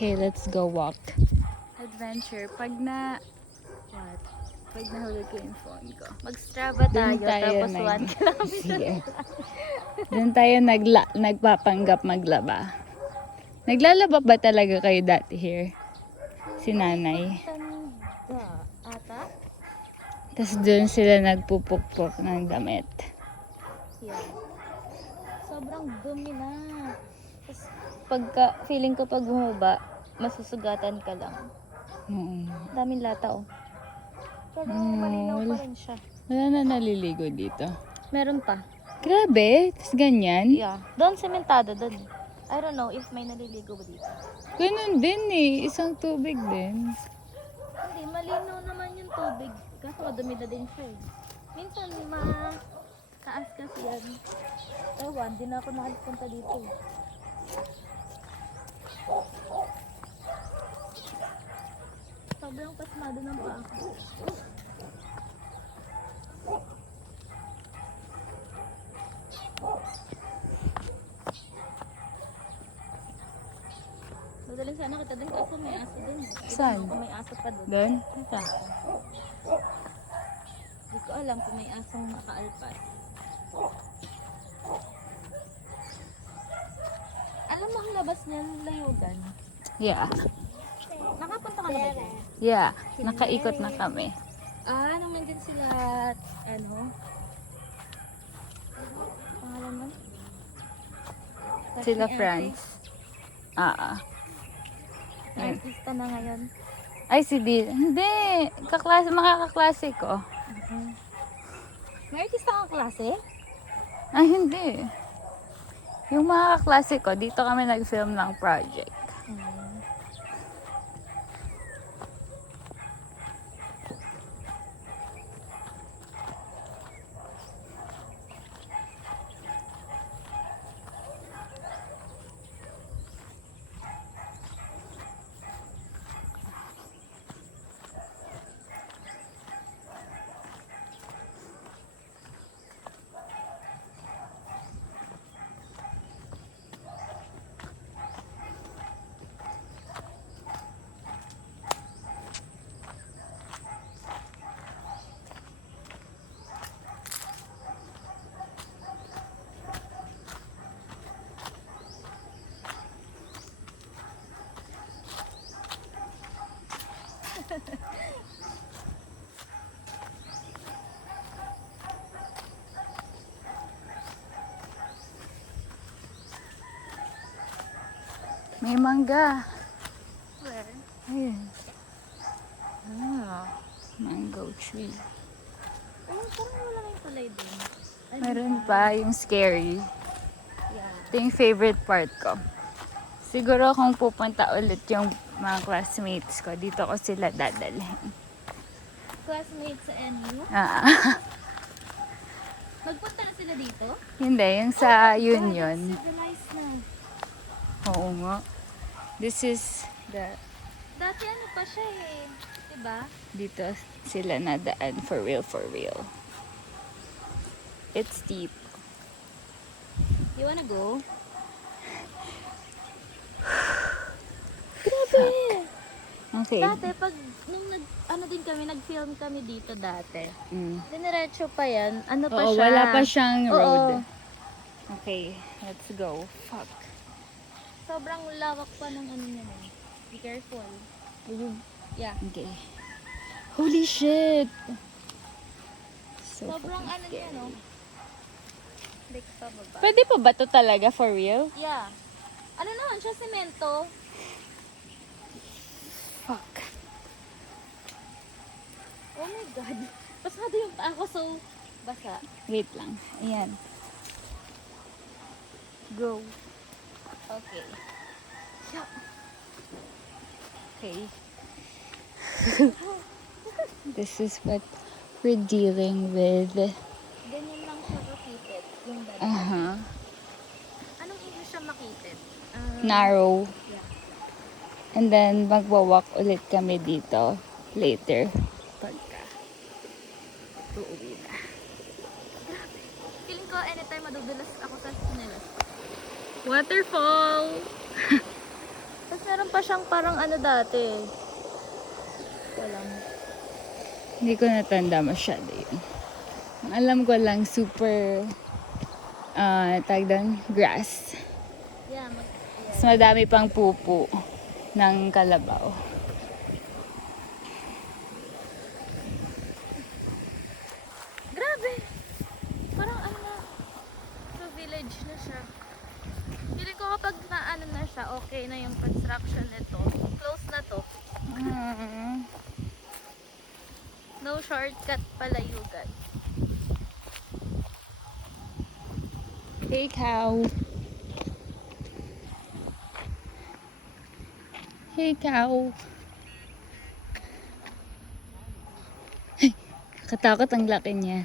Okay, let's go walk. Adventure. Pag nahulog ko yung phone ko. Mag-Strava tayo, Doon tayo tapos 1 kilometer. Sige. Doon tayo nagpapanggap maglaba. Naglalaba ba talaga kayo dati here? Si nanay. Tanda, ata? Tapos doon sila nagpupukpok ng damit. Yeah. Sobrang dumi na. Tapos, feeling ko pag bumaba, masusugatan ka lang. Oo. Daming lata, oh. Pero malinaw pa rin siya. Wala na naliligo dito. Meron pa. Grabe, tapos ganyan. Yeah. Doon, sementado doon. I don't know if may naliligo ba dito. Ganun din eh, isang tubig din. Hindi, malinaw naman yung tubig. Kaso madumi na din siya, eh. Minsan, taas kasi yan. Ewan, di na ako nakapunta dito, eh. Sobrang pasmado ng paa ko. Madaling sana kita din kaso may aso din. Saan? Kung may aso pa doon. Doon? Hindi ko alam kung may asong nakaalpas. Alam mo ang labas niyan, layugan. Yeah. Nakapunta ka na ba dyan? Yeah, nakaikot na kami. Nung nandyan sila, pangalan mo? Sila Ni France. Ate. Artista na ngayon. Ay, si Bill. Hindi. Mga kaklase ko. May artista kang klase? Ay, hindi. Yung mga kaklase ko, dito kami nag-film ng project. May mangga. Where? Ayun. Mango tree. Parang wala kayong tulay din. Meron pa yung scary. Yeah. Ito yung favorite part ko. Siguro kung pupunta ulit yung mga classmates ko, dito ko sila dadalhin. Classmates sa NU? Nagpunta na sila dito? Hindi, yung sa Union. Civilized na. Oo nga. This is Dati ano pa siya eh. Diba? dito sila nadaan for real, for real. It's deep. You wanna go? Okay. Dati pag nung din kami, nag-film kami dito dati. Mm. Diniretso pa yan. Ano pa Oo, siya? wala pa siyang road. Oo. Okay, let's go. Fuck. Sobrang lawak pa ng ano niya. Be careful. Yeah. Okay. Holy shit! So Sobrang fucking ano niya, scary. no? Like pa baba. Pwede pa ba to talaga for real? Yeah. Ano naman siya, semento? Fuck. Oh my God. Pasado yung paa ko, so basa. Wait lang. Ayan. Go. Okay. Okay. This is what we're dealing with. Ganyan lang siya makitid. Yung dati. Uh-huh. Anong English siya makitid? Narrow. Yeah. And then, magwa-walk ulit kami dito later. Pagka uuwi na. Feeling ko anytime madudulas ako sa sinelas. Waterfall! Tapos meron pa siyang parang ano dati. Walang. Hindi ko natanda masyado yun. Ang alam ko lang, super, tag doon, grass. Yeah, Mas madami pang pupo ng kalabaw. Grabe! Parang ano na, so village na siya. Feeling ko kapag naano na siya, okay na yung construction nito. Close na to. No shortcut palayugan. Hey, cow. Hey, cow. Katakot ang laki niya.